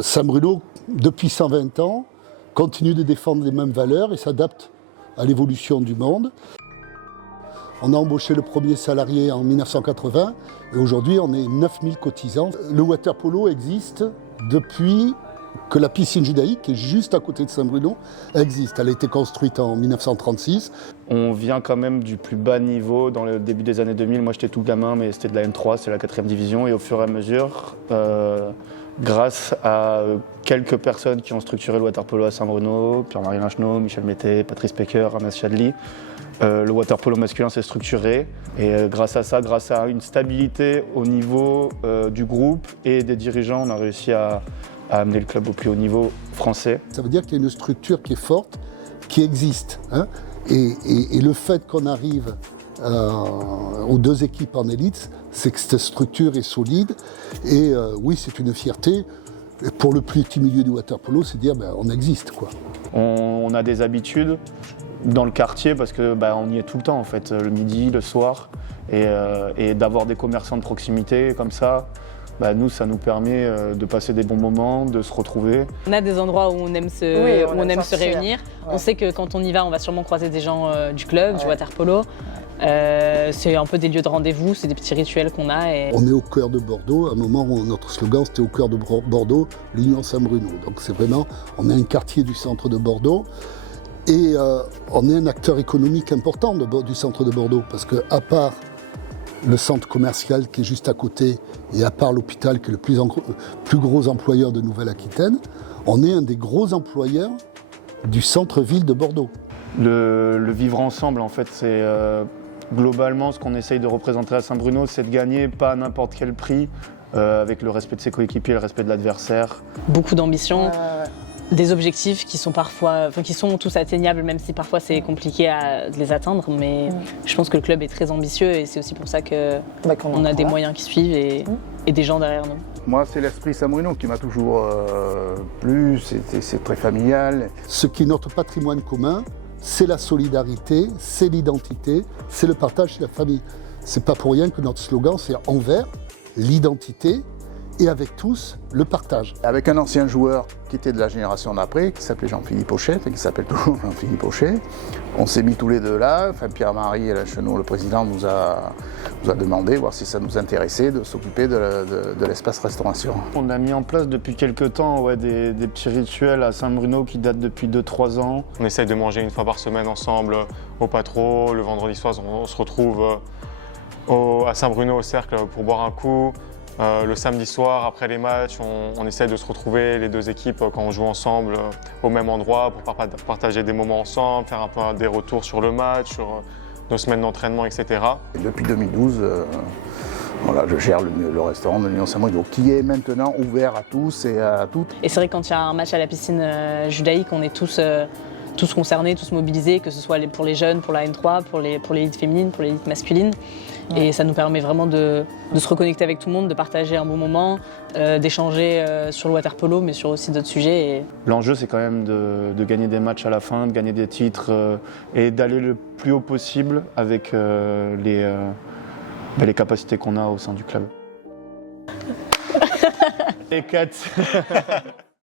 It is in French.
Saint-Bruno, depuis 120 ans, continue de défendre les mêmes valeurs et s'adapte à l'évolution du monde. On a embauché le premier salarié en 1980 et aujourd'hui on est 9000 cotisants. Le water polo existe depuis que la piscine judaïque, qui est juste à côté de Saint-Bruno, existe. Elle a été construite en 1936. On vient quand même du plus bas niveau dans le début des années 2000. Moi j'étais tout gamin, mais c'était de la N3, c'est la 4e division. Et au fur et à mesure, grâce à quelques personnes qui ont structuré le water polo à Saint-Bruno, Pierre-Marie Lingenot, Michel Mété, Patrice Pecker, Amas Chadli, le water polo masculin s'est structuré. Et grâce à ça, grâce à une stabilité au niveau du groupe et des dirigeants, on a réussi à amener le club au plus haut niveau français. Ça veut dire qu'il y a une structure qui est forte, qui existe. Hein, et le fait qu'on arrive aux 2 équipes en élite, c'est que cette structure est solide. Et oui, c'est une fierté. Et pour le plus petit milieu du water polo, c'est dire on existe, quoi. On a des habitudes dans le quartier parce que on y est tout le temps en fait, le midi, le soir, et d'avoir des commerçants de proximité comme ça. Nous, ça nous permet de passer des bons moments, de se retrouver. On a des endroits où on aime se réunir. Ouais. On sait que quand on y va, on va sûrement croiser des gens du club, du water polo. C'est un peu des lieux de rendez-vous, c'est des petits rituels qu'on a. On est au cœur de Bordeaux. À un moment où notre slogan c'était au cœur de Bordeaux, l'Union Saint-Bruno. Donc c'est vraiment, on est un quartier du centre de Bordeaux. Et on est un acteur économique important du centre de Bordeaux. Parce qu'à part le centre commercial qui est juste à côté, et à part l'hôpital qui est le plus gros employeur de Nouvelle-Aquitaine, on est un des gros employeurs du centre-ville de Bordeaux. Le vivre ensemble, en fait, c'est globalement ce qu'on essaye de représenter à Saint-Bruno, c'est de gagner pas à n'importe quel prix, avec le respect de ses coéquipiers, le respect de l'adversaire. Beaucoup d'ambition. Des objectifs qui sont tous atteignables, même si parfois c'est compliqué de les atteindre, mais je pense que le club est très ambitieux et c'est aussi pour ça qu'on a des moyens qui suivent et des gens derrière nous. Moi, c'est l'esprit Saint-Bruno qui m'a toujours plu, c'est très familial. Ce qui est notre patrimoine commun, c'est la solidarité, c'est l'identité, c'est le partage, c'est la famille. C'est pas pour rien que notre slogan, c'est envers l'identité, et avec tous, le partage. Avec un ancien joueur qui était de la génération d'après, qui s'appelait Jean-Philippe Auchet, et qui s'appelle toujours Jean-Philippe Auchet, on s'est mis tous les deux là. Pierre-Marie Lingenot, le président, nous a demandé, voir si ça nous intéressait, de s'occuper de l'espace restauration. On a mis en place depuis quelques temps des petits rituels à Saint-Bruno qui datent depuis 2-3 ans. On essaye de manger une fois par semaine ensemble au Patro. Le vendredi soir, on se retrouve à Saint-Bruno au cercle pour boire un coup. Le samedi soir, après les matchs, on essaie de se retrouver, les 2 équipes, quand on joue ensemble, au même endroit pour partager des moments ensemble, faire un peu des retours sur le match, sur nos semaines d'entraînement, etc. Et depuis 2012, je gère le restaurant de l'Union Saint-Bruno, qui est maintenant ouvert à tous et à toutes. Et c'est vrai que quand il y a un match à la piscine judaïque, on est tous concernés, tous mobilisés, que ce soit pour les jeunes, pour la N3, pour l'élite féminine, pour l'élite masculine. Et ça nous permet vraiment de se reconnecter avec tout le monde, de partager un bon moment, d'échanger sur le water polo, mais sur aussi d'autres sujets. L'enjeu, c'est quand même de gagner des matchs à la fin, de gagner des titres et d'aller le plus haut possible avec les capacités qu'on a au sein du club. Les 4.